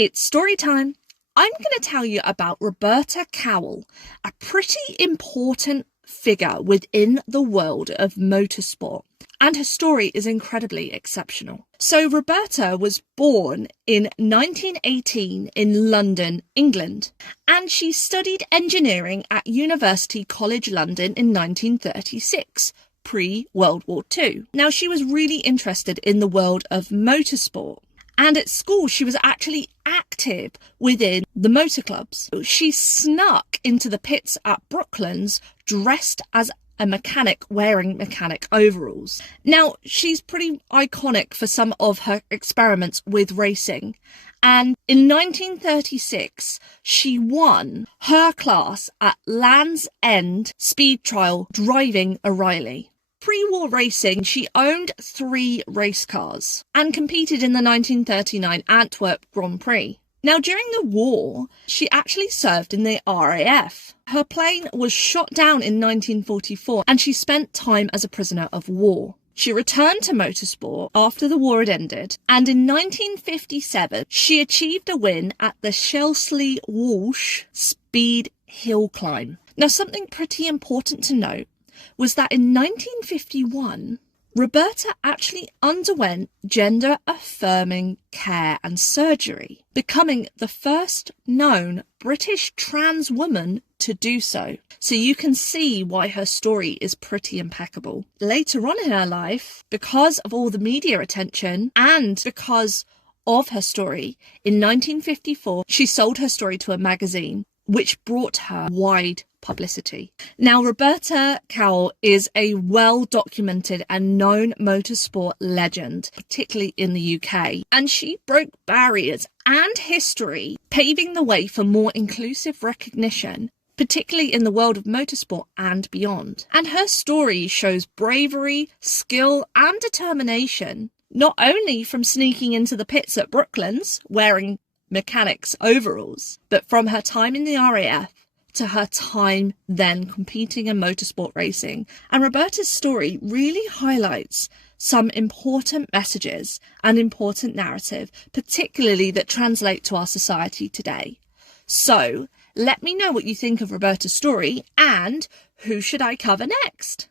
It's story time. I'm going to tell you about Roberta Cowell, a pretty important figure within the world of motorsport, and her story is incredibly exceptional. So Roberta was born in 1918 in London, England, and she studied engineering at University College London in 1936. Pre-World War II. Now, she was really interested in the world of motorsport. And at school, she was actually active within the motor clubs. She snuck into the pits at Brooklands dressed as a mechanic wearing mechanic overalls. Now, she's pretty iconic for some of her experiments with racing. And in 1936, she won her class at Land's End Speed Trial driving a Riley. Pre-war racing, she owned 3 race cars and competed in the 1939 Antwerp Grand Prix. Now, during the war, she actually served in the RAF. Her plane was shot down in 1944 and she spent time as a prisoner of war. She returned to motorsport after the war had ended, and in 1957, she achieved a win at the Shelsley Walsh Speed Hill Climb. Now, something pretty important to note was that in 1951, Roberta actually underwent gender-affirming care and surgery, becoming the first known British trans woman to do so. So you can see why her story is pretty impeccable. Later on in her life, because of all the media attention and because of her story, in 1954, she sold her story to a magazine, which brought her wide publicity. Now, Roberta Cowell is a well-documented and known motorsport legend, particularly in the UK, and she broke barriers and history, paving the way for more inclusive recognition, particularly in the world of motorsport and beyond. And her story shows bravery, skill, and determination, not only from sneaking into the pits at Brooklands wearing mechanics overalls, but from her time in the RAF to her time then competing in motorsport racing. And Roberta's story really highlights some important messages and important narrative, particularly that translate to our society today. So let me know what you think of Roberta's story and who should I cover next?